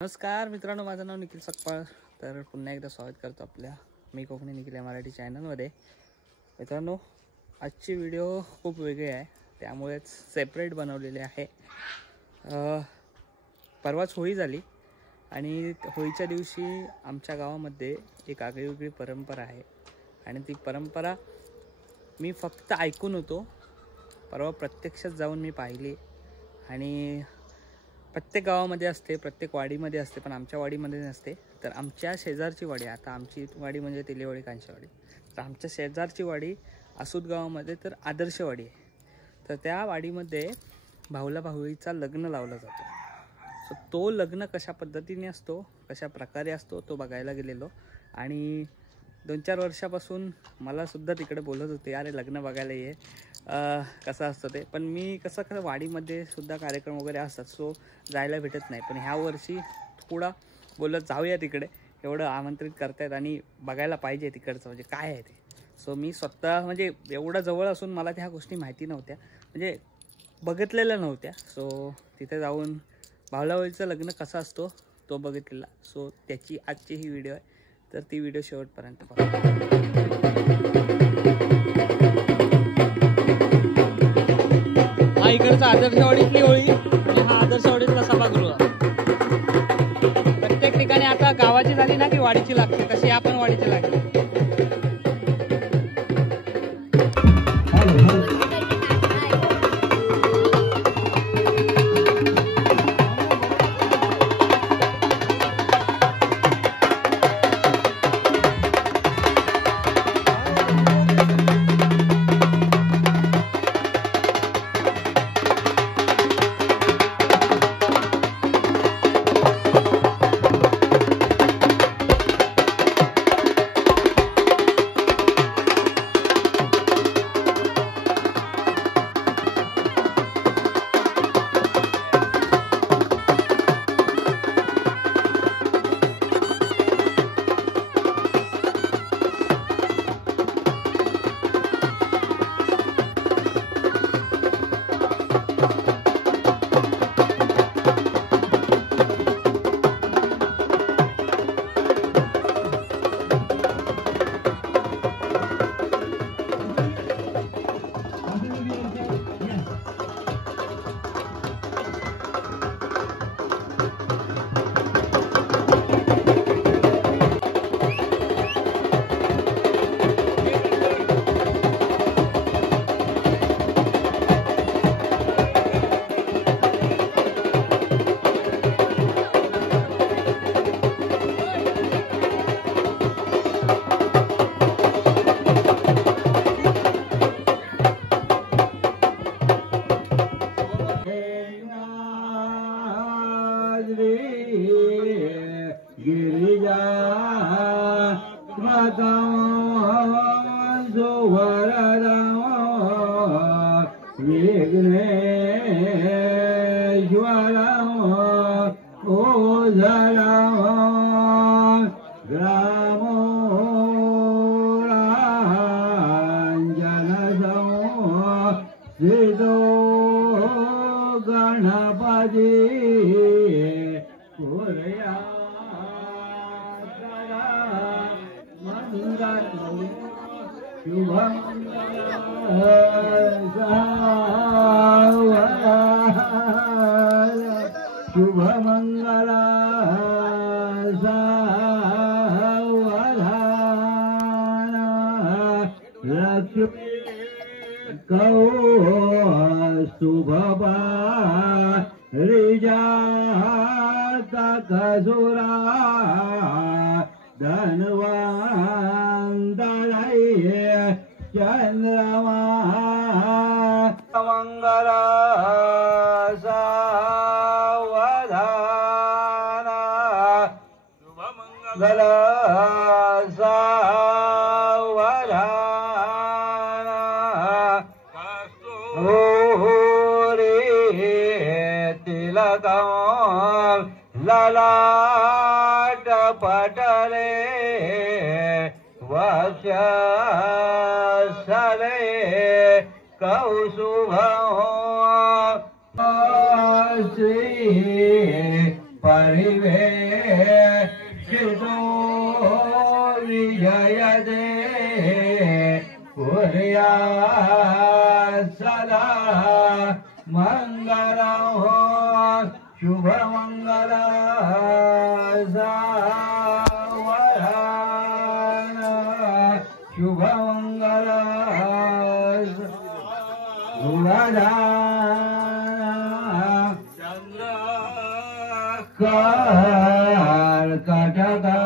नमस्कार मित्रांनो, माझं नाव निखिल सकपाळ. तर पुन्हा एकदा स्वागत करतो आपल्या मी कोकणी निखिल या मराठी चॅनलमध्ये. मित्रांनो, आजची व्हिडिओ खूप वेगळी आहे, त्यामुळेच सेपरेट बनवलेली आहे. परवाच होळी झाली आणि होळीच्या दिवशी आमच्या गावामध्ये एक आगळीवेगळी परंपरा आहे आणि ती परंपरा मी फक्त ऐकून होतो. परवा प्रत्यक्षात जाऊन मी पाहिली आणि प्रत्येक गावामध्ये असते, प्रत्येक वाडीमध्ये असते, पण आमच्या वाडीमध्ये नसते. तर आमच्या शेजारची वाडी, आता आमची वाडी म्हणजे तिलेवाडी कांचेवाडी, तर आमच्या शेजारची वाडी आसूद गावामध्ये तर आदर्शवाडी आहे. तर त्या वाडीमध्ये भाऊला भाऊचा लग्न लावलं जातो. सो तो लग्न कशा पद्धतीने असतो, कशा प्रकारे असतो तो बघायला गेलेलो. आणि 2-4 वर्षापासून मला सुद्धा तिकडे बोलत होते, अरे लग्न बघायला ये, कसं असतं ते. पण मी कसं वाडीमध्ये सुद्धा कार्यक्रम वगैरे असतात, सो जायला भेटत नाही. पण ह्या वर्षी थोडा बोलत जाऊया तिकडे, एवढं आमंत्रित करतायत आणि बघायला पाहिजे तिकडचं म्हणजे काय आहे ते. सो मी स्वतः म्हणजे एवढं जवळ असून मला त्या गोष्टी माहिती नव्हत्या, म्हणजे बघितलेल्या नव्हत्या. सो तिथे जाऊन भाऊलावळीचं लग्न कसं असतो तो बघितलेला. सो त्याची आजची ही व्हिडिओ आहे, तर ती व्हिडिओ शेवटपर्यंत बघा. हा इकडचा आदर्शवाडीतली होळी आणि हा आदर्शवाडीतला सभागृह. प्रत्येक ठिकाणी आता गावाची झाली ना की वाडीची लागते, तशी आपण वाडीची लागते. शुभमंगला लक्ष्मी शुभबा रिजाता कसुरा धनवंतय चंद्रमा मंगला सावधाना शुभमंगला ललाट पटले वक्षसले कौसुभ श्री परिवेशितो विजयते कुर्या सदा मंगलम् शुभमंगल शुभमंगल कर्कटका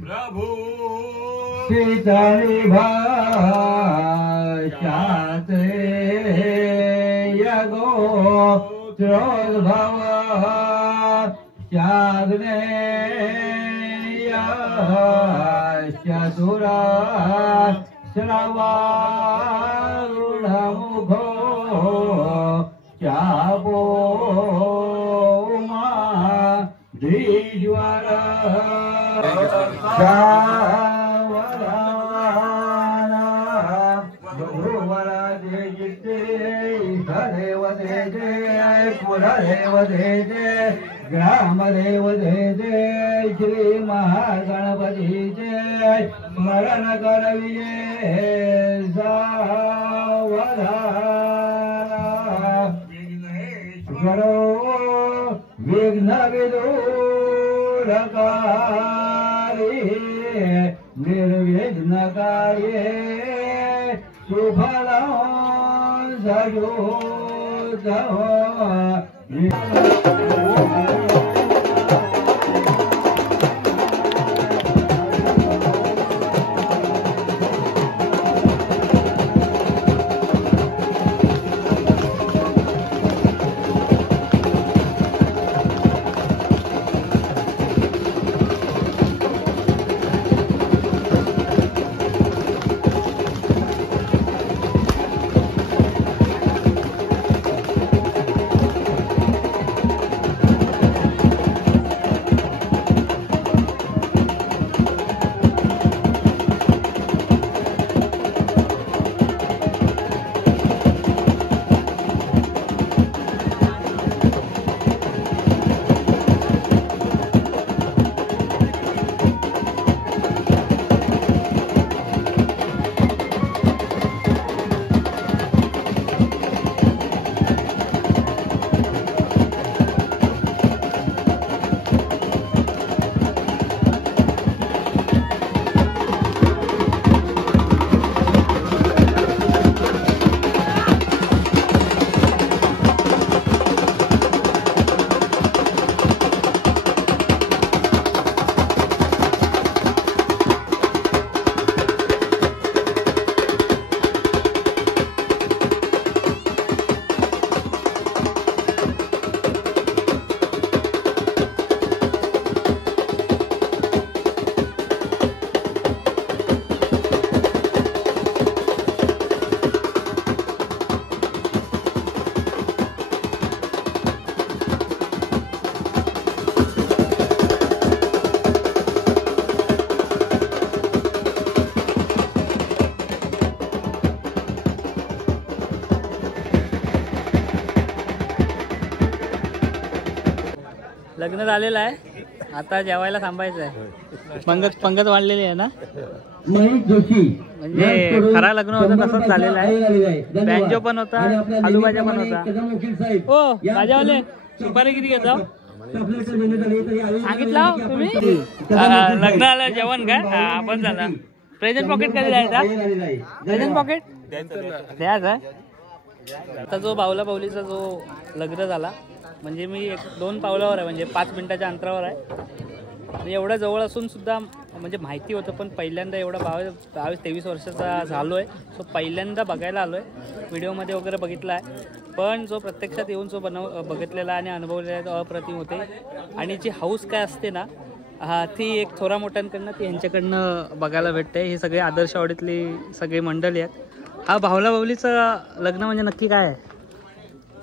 प्रभु सीतानि भाषाते यगो त्रोद्भव चतुरा श्रवारुढमुखो चापो धीश्वर कुलदेव दे ग्रामदेव दे श्री महागणपती जय स्मरण कर विजय सावधान विघ्न विदूरकारी निर्विघ्न कार्ये सुफलं सजोदव लग्न झालेलं आहे, आता जेवायला थांबायचं आहे. पंगत वाढलेली आहे ना, म्हणजे खरा लग्न होतं तसंच झालेलं आहे. बँजो पण होता, आलूभाज्या पण होता. हो भाज्यावाले सुपारी किती घेता सांगितलं तुम्ही? लग्नाला जेवण काय आपण झालं. प्रेझेंट पॉकेट कधी द्यायचा? प्रेझेंट पॉकेट द्यायचा. आता जो बावला बावलीचा जो लग्न झाला, म्हणजे मी 2 पावलावर आहे, म्हणजे 5 मिनिटाच्या अंतरावर आहे. आणि एवढ्या जवळ असून सुद्धा म्हणजे माहिती होतं, पण पहिल्यांदा एवढा 22-23 वर्षाचा झालो आहे. सो पहिल्यांदा बघायला आलो आहे, व्हिडिओमध्ये वगैरे बघितला आहे, पण जो प्रत्यक्षात येऊन जो बघितलेला आणि अनुभवलेला आहे तो अप्रतिम होते. आणि जी हाऊस काय असते ना, ती एक थोरा मोठ्यांकडनं ती यांच्याकडनं बघायला भेटते. ही सगळी आदर्शवाडीतली सगळी मंडळी आहेत. हा बावला बावलीचं लग्न म्हणजे नक्की काय आहे?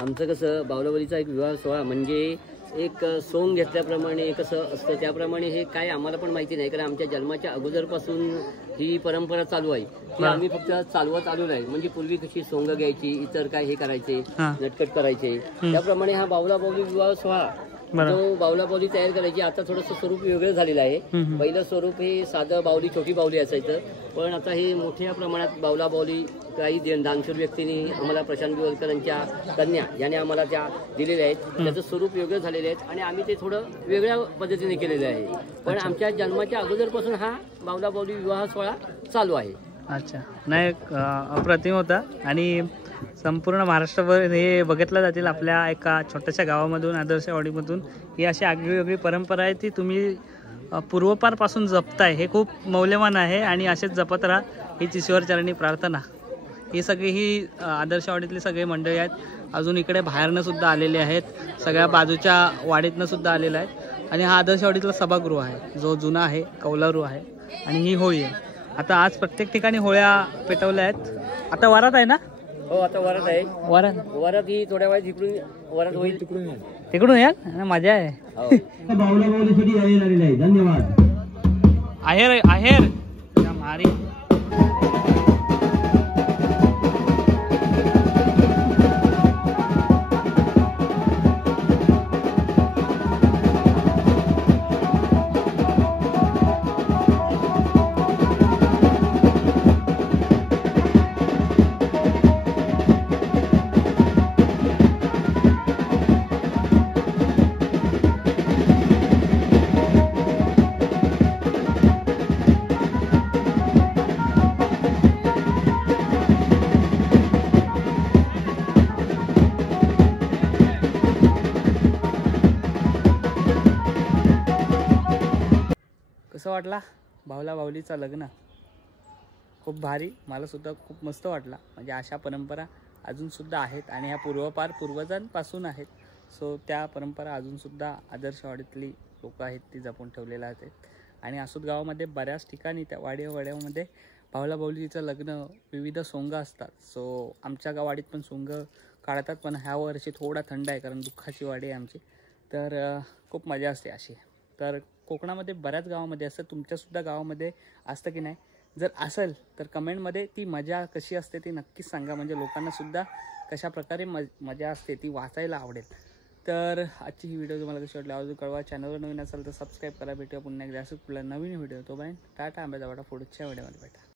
आमचं कसं बावलावलीचा एक विवाह सोहळा म्हणजे एक सोंग घेतल्याप्रमाणे कसं असतं त्याप्रमाणे हे काय आम्हाला पण माहिती नाही, कारण आमच्या जन्माच्या अगोदरपासून ही परंपरा चालू आहे. ती आम्ही फक्त चालवत आलो नाही. म्हणजे पूर्वी कशी सोंग घ्यायची, इतर काय हे करायचे, नटकट करायचे, त्याप्रमाणे हा बावला बावली विवाह सोहळा जो बावला बावली तयार करायची आता थोडंसं स्वरूप वेगळं झालेलं आहे. पहिलं स्वरूप हे साधं बावली छोटी बावली असायचं, पण आता हे मोठ्या प्रमाणात बावला बावली काही दानशूर व्यक्तींनी आम्हाला प्रशांत बिवलकरांच्या कन्या याने आम्हाला त्या दिलेल्या आहेत. त्याचं स्वरूप वेगळं झालेलं आहे आणि आम्ही ते थोडं वेगळ्या पद्धतीने केलेलं आहे. पण आमच्या जन्माच्या अगोदरपासून हा बावला बावली विवाह सोहळा चालू आहे. अच्छा, नाही अप्रतिम होता. आणि संपूर्ण महाराष्ट्रभर हे बघितलं जातील आपल्या एका छोट्याशा गावामधून, आदर्शवाडीमधून ही अशी आगळीवेगळी परंपरा आहे ती तुम्ही पूर्वपारपासून जपताय, हे खूप मौल्यवान आहे. आणि असेच जपत राहा हीच ईश्वरचरणी प्रार्थना. ही सगळी ही आदर्शवाडीतली सगळे मंडळी आहेत. अजून इकडे बाहेरनं सुद्धा आलेले आहेत, सगळ्या बाजूच्या वाडीतनं सुद्धा आलेले आहेत. आणि हा आदर्शवाडीतला सभागृह आहे जो जुना आहे, कौलारू आहे. आणि ही होळी आहे. आता आज प्रत्येक ठिकाणी होळ्या पेटवल्या आहेत. आता वरात आहे ना? हो, आता वरात आहे. वरात ही थोड्या वेळात इकडून वरात होईल. तिकडून याल, मजा आहे. बावला बावलीसाठी आलेले आहे. धन्यवाद. आहेर आहेर मारी. कसं वाटला बावला बावलीचा लग्न? खूप भारी. मला सुद्धा खूप मस्त वाटला. म्हणजे अशा परंपरा अजूनसुद्धा आहेत आणि ह्या पूर्वजांपासून आहेत. सो त्या परंपरा अजूनसुद्धा आदर्शवाडीतली लोक आहेत ती जपून ठेवलेल्या आहेत. आणि आसूत गावामध्ये बऱ्याच ठिकाणी त्या वाड्यामध्ये बावला बावलीचं लग्न विविध सोंग असतात. सो आमच्या गावाडीत पण सोंग काढतात, पण ह्या वर्षी थोडा थंड आहे कारण दुःखाची वाडी आहे आमची. तर खूप मजा असते अशी. तर कोकणामध्ये बऱ्याच गावामध्ये असतं, तुमच्यासुद्धा गावामध्ये असतं की नाही? जर असेल तर कमेंटमध्ये ती मजा कशी असते ती नक्कीच सांगा. म्हणजे लोकांनासुद्धा कशा प्रकारे मजा असते ती वाचायला आवडेल. तर आजची ही व्हिडिओ तुम्हाला कशी वाटली आवाज कळवा. चॅनलवर नवीन असाल तर सबस्क्राईब करा. भेटूया पुन्हा एकदा असं कुठला नवीन व्हिडिओ. तोपर्यंत टाटा, आंब्याचा वाटा. पुढच्या व्हिडिओमध्ये भेटा.